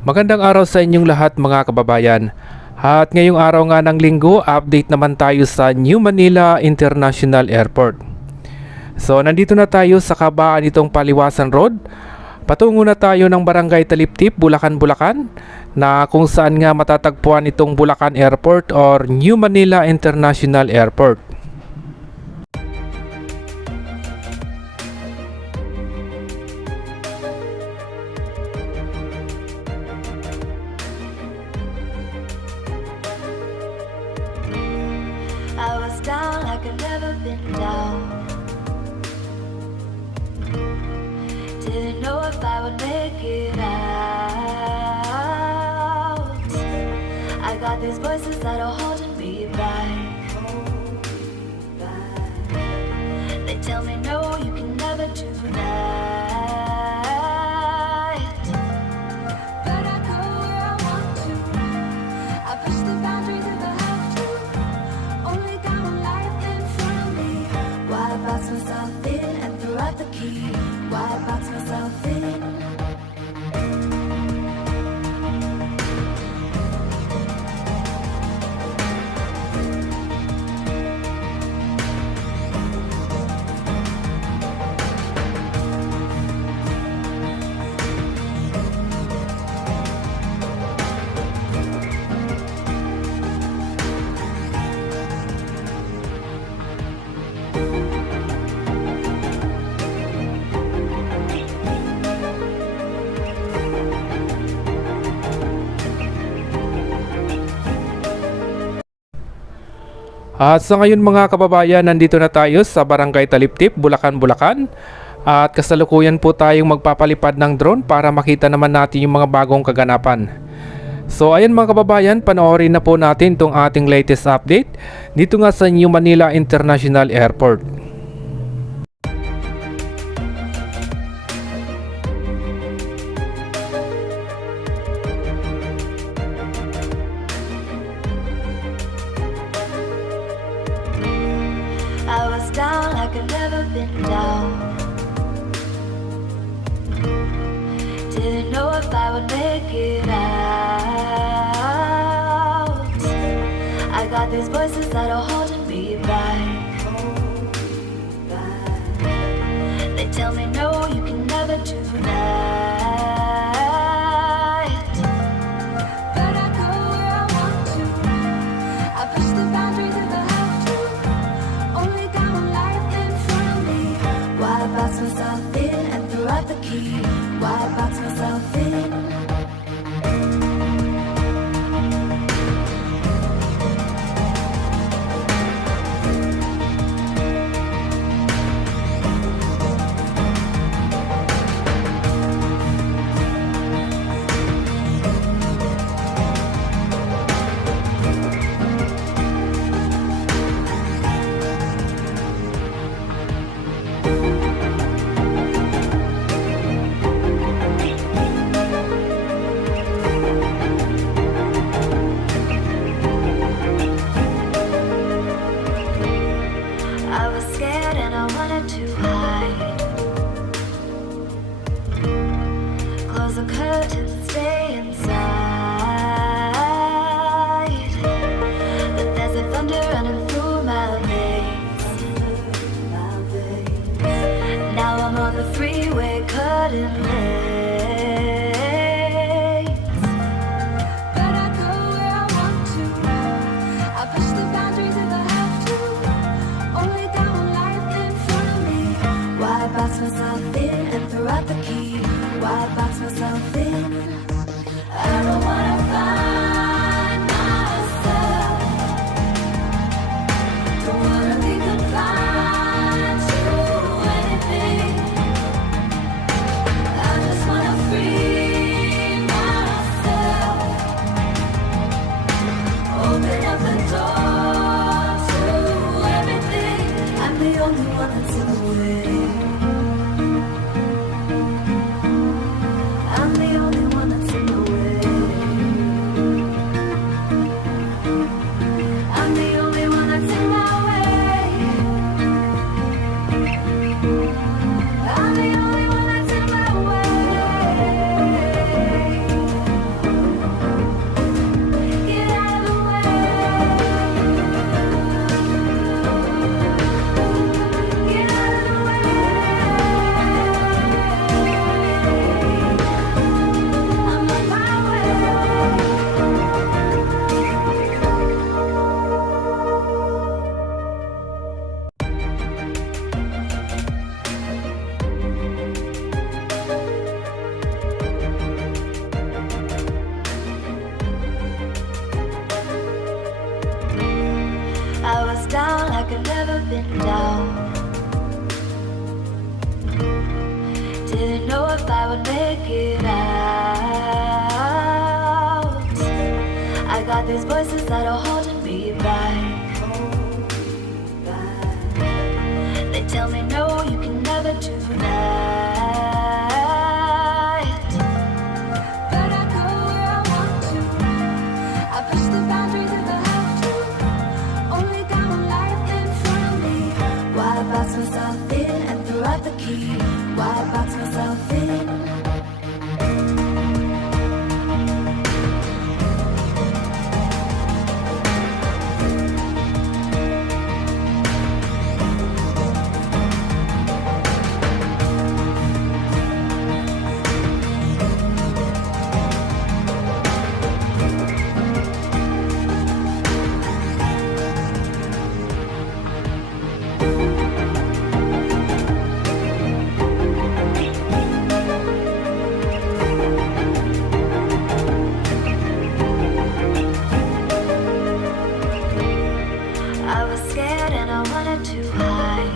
Magandang araw sa inyong lahat mga kababayan. At ngayong araw nga ng linggo, update naman tayo sa New Manila International Airport. So nandito na tayo sa kabaan itong Paliwasan Road. Patungo na tayo ng Barangay Taliptip, Bulacan, Bulacan, na kung saan nga matatagpuan itong Bulacan Airport or New Manila International Airport. I was down like I've never been down. Didn't know if I would make it out. I got these voices that are holding me back. They tell me no, you can never do that. But I go where I want to. I push the boundaries if I have to. Only got one life in front of me. Why box myself in and throw out the key? Why box myself in? At sa ngayon mga kababayan, nandito na tayo sa Barangay Taliptip, Bulacan, Bulacan. At kasalukuyan po tayong magpapalipad ng drone para makita naman natin yung mga bagong kaganapan. So ayan mga kababayan, panoorin na po natin itong ating latest update dito nga sa New Manila International Airport. I was down like I've never been down. Didn't know if I would make it out. I got these voices that are holding me back. They tell me no, you can never do that. But I go where I want to. I push the boundaries if I have to. Only got one life in front of me. Why box myself in and throw out the key? Why box myself in? I was scared and I wanted to hide. Close the curtains and stay inside. But there's a thunder running through my veins. Now I'm on the freeway cutting lanes. But I go where I want to. I push the boundaries if I have to. Only got one life in front of me. Why box myself in and throw out the key? Why box myself in? it out. I got these voices that are holding me back. They tell me no, you can never do that. But I go where I want to. I push the boundaries if I have to. Only got one life in front of me. Why box myself in and throw out the key? Why box myself in? I was scared and I wanted to hide.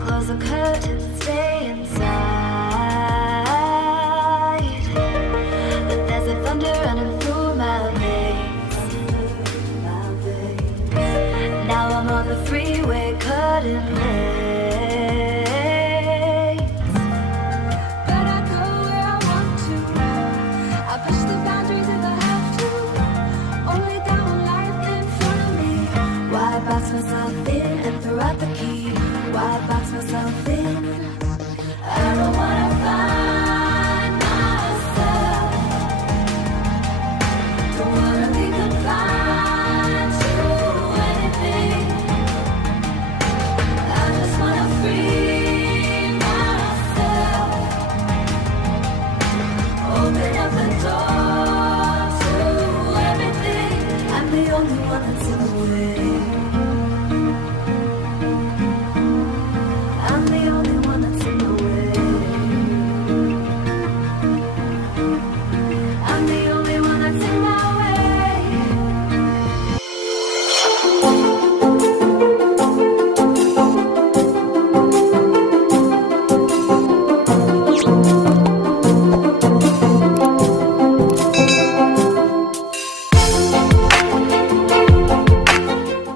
Close the curtains, stay inside.